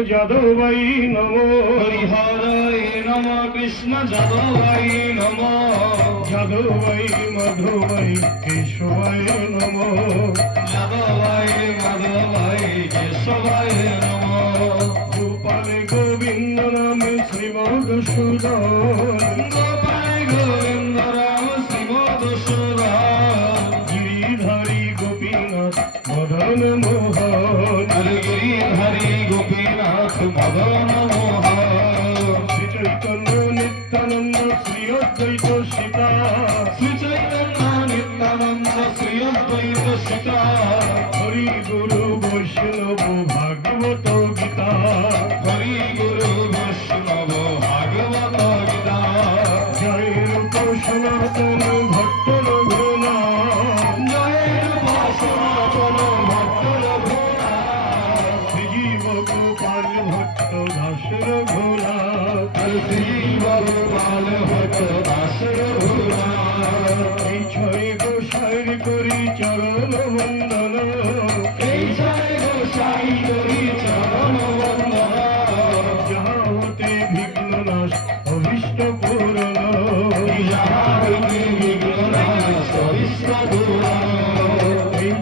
যাদবাই নম। হরিহরায় নম কৃষ্ণ যাদবাই নম। যাদবাই মাধবাই কেশবায় নম। যাদবাই মাধবাই কেশবায় নম। গোপালে গোবিন্দ নামে শ্রীমধুসূদন গোপাল গোবিন্দ রাম শ্রীমধুসূদন গিরিধারী গোপীনাথ মদন মোহন। হরি হরি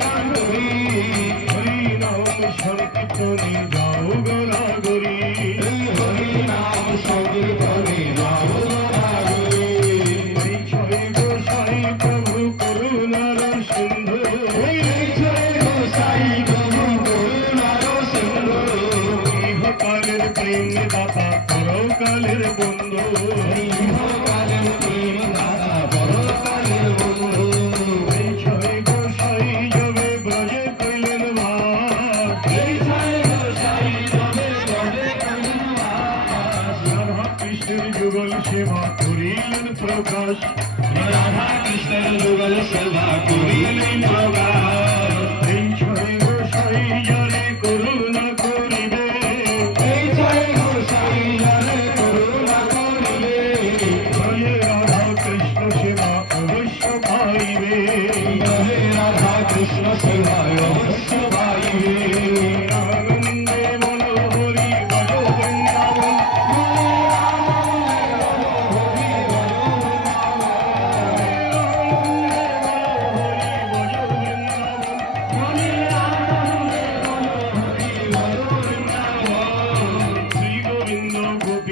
কান্তরী হরি নাম সংকীর্তনে করিলেন প্রকাশ রাধা কৃষ্ণের যুগল সেবা করিলেন প্রকাশ করুন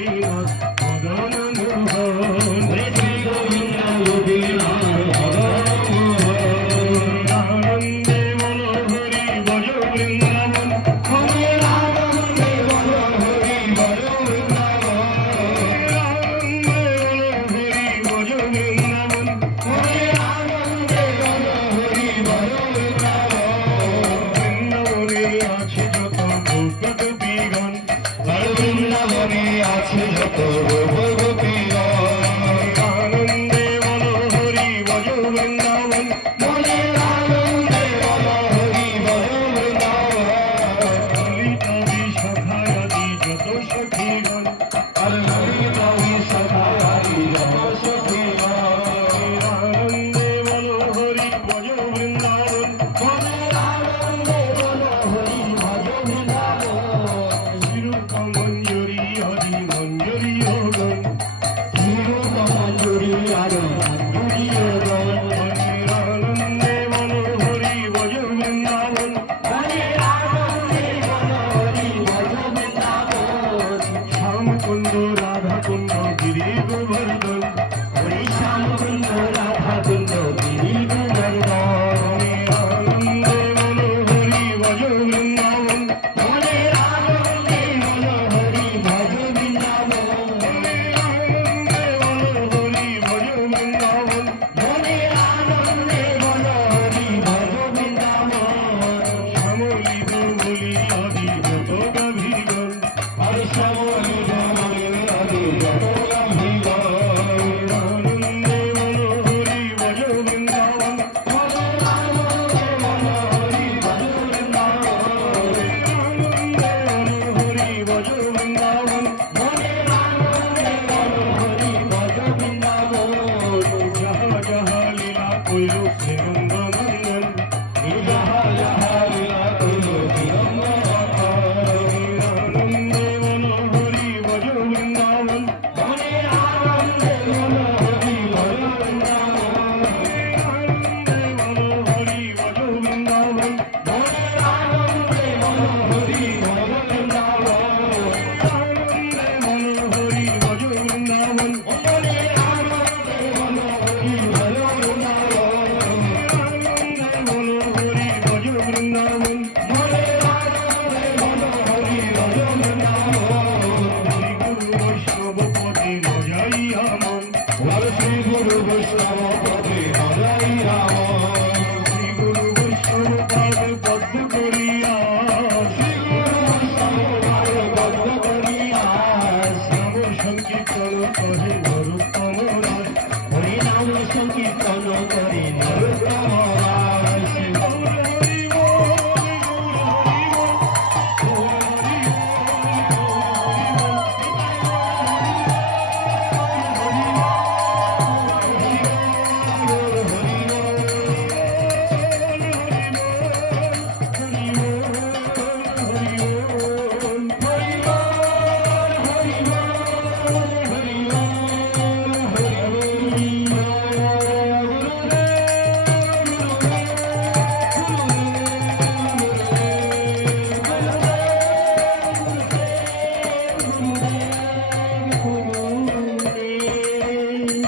জীব গগন মোহ মনে আছে যত